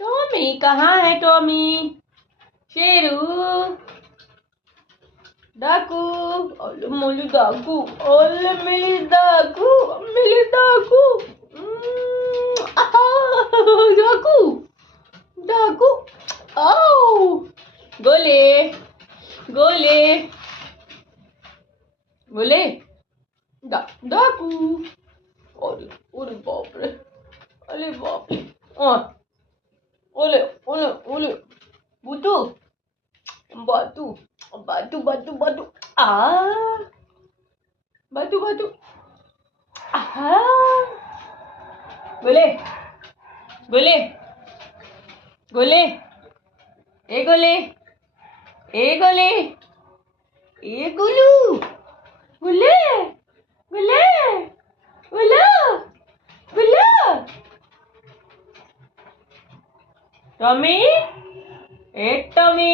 Tommy कहाँ है Tommy? Sheru, डाकू, ओले मोले डाकू, ओले मिली डाकू, मिली डाकू, डाकू, डाकू, आओ, गोले, गोले, गोले, डाकू, ओले, ओले बाप रे, अरे बाप रे, ओले, ओले, ओले, बूटू, बातू, बातू, बातू, बातू, बातू, बातू, गोले, गोले, गोले, ए गोले, ए गोले, ए गोलू, गोले, गोले, गोला, गोला, टॉमी, ए टॉमी.